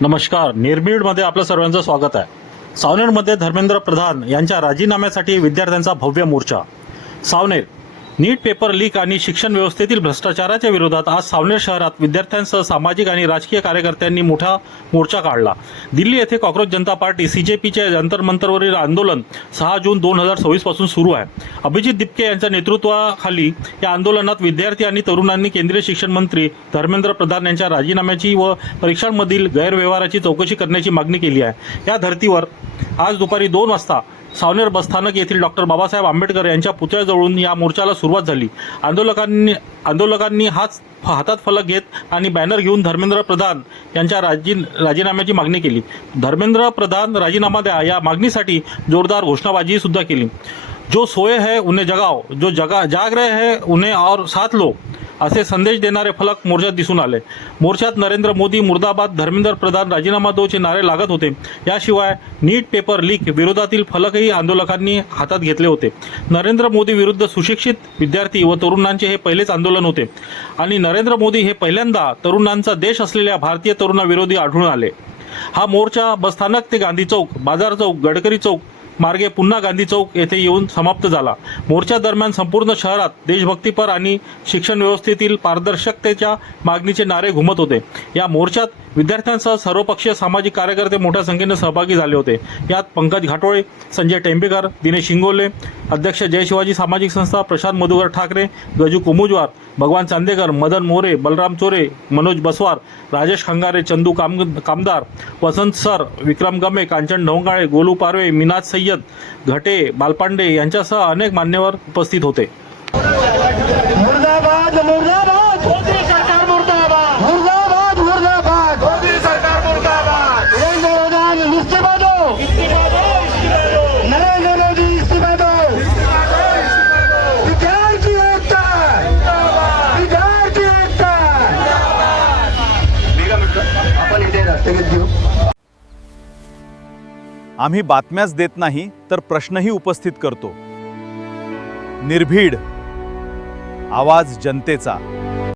नमस्कार. निर्भीडमध्ये आपलं सर्वांचं स्वागत आहे. सावनेरमध्ये धर्मेंद्र प्रधान यांच्या राजीनाम्यासाठी विद्यार्थ्यांचा भव्य मोर्चा. सावनेर नीट पेपर लीक आणि शिक्षण व्यवस्थेतील भ्रष्टाचाराच्या विरोधात आज सावनेर शहरात विद्यार्थ्यांसह सामाजिक आणि राजकीय कार्यकर्त्यांनी मोठा मोर्चा काढला. दिल्ली येथे कॉक्रोच जनता पार्टी CJPचे जंतर-मंतरवरील आंदोलन 6 जून 2024 पासून सुरू आहे. अभिजित दिपके यांच्या नेतृत्वाखाली या आंदोलनात विद्यार्थी आणि तरुणांनी केंद्रीय शिक्षण मंत्री धर्मेंद्र प्रधान यांच्या राजीनाम्याची व परीक्षांमधील गैरव्यवहाराची चौकशी करण्याची मागणी केली आहे. या धर्तीवर आज दुपारी 2 वाजता सावनेर बसस्थानक येथील डॉक्टर बाबासाहेब आंबेडकर यांच्या पुतळ्याजवळून या मोर्चाला सुरुवात झाली. आंदोलकांनी हातात फलक घेत आणि बॅनर घेऊन धर्मेंद्र प्रधान यांच्या राजीनाम्याची मागणी केली. धर्मेंद्र प्रधान राजीनामा द्या या मागणीसाठी जोरदार घोषणाबाजी सुद्धा केली. जो सोए है उन्हें जगाओ, जो जाग रहे हैं उन्हें और साथ लो असे संदेश देणारे फलक मोर्चात दिसून आले. मोर्चात नरेंद्र मोदी मुर्दाबाद, धर्मेंद्र प्रधान राजीनामा दोचे नारे लागत होते. याशिवाय नीट पेपर लीक विरोधातील फलकही आंदोलकांनी हातात घेतले होते. नरेंद्र मोदी विरुद्ध सुशिक्षित विद्यार्थी व तरुणांचे हे पहिलेच आंदोलन होते आणि नरेंद्र मोदी हे पहिल्यांदा तरुणांचा देश असलेल्या भारतीय तरुणाविरोधी आढळून आले. हा मोर्चा बसस्थानक ते गांधी चौक, बाजार चौक, गडकरी चौक मार्गे पुन्हा गांधी चौक येथे येऊन समाप्त झाला. मोर्चा दरम्यान संपूर्ण शहरात देशभक्तीपर आणि शिक्षण व्यवस्थेतील पारदर्शकतेच्या मागणीचे नारे घुमत होते. या मोर्चात विद्यार्थ्यांसह सर्वपक्षीय सामाजिक कार्यकर्ते मोठ्या संख्येने सहभागी झाले होते. यात पंकज घाटोळे, संजय टेंबेकर, दिनेश शिंगोले, अध्यक्ष जय शिवाजी सामाजिक संस्था, प्रशांत मधुकर ठाकरे, गजू कुमुजवार, भगवान चांदेकर, मदन मोरे, बलराम चोरे, मनोज बसवार, राजेश खंगारे, चंदू कामदार, वसंत सर, विक्रम गमे, कांचन ढोंगाळे, गोलू पारवे, मिनाज सय्यद, घटे, बालपांडे यांच्यासह अनेक मान्यवर उपस्थित होते. मुर्दाबाद मुर्दाबाद मोदी सरकार मुर्दाबाद मुर्दाबाद मुर्दाबाद मोदी सरकार मुर्दाबाद नरेंद्र मोदी इस्तीफा दो नरेंद्र मोदी इस्तीफा दो विद्यार्थी एकता विद्यार्थी एकता आपण इथे रस्त्यात घेऊ. आम्ही बातम्याच देत नाही तर प्रश्नही उपस्थित करतो. निर्भीड, आवाज जनतेचा.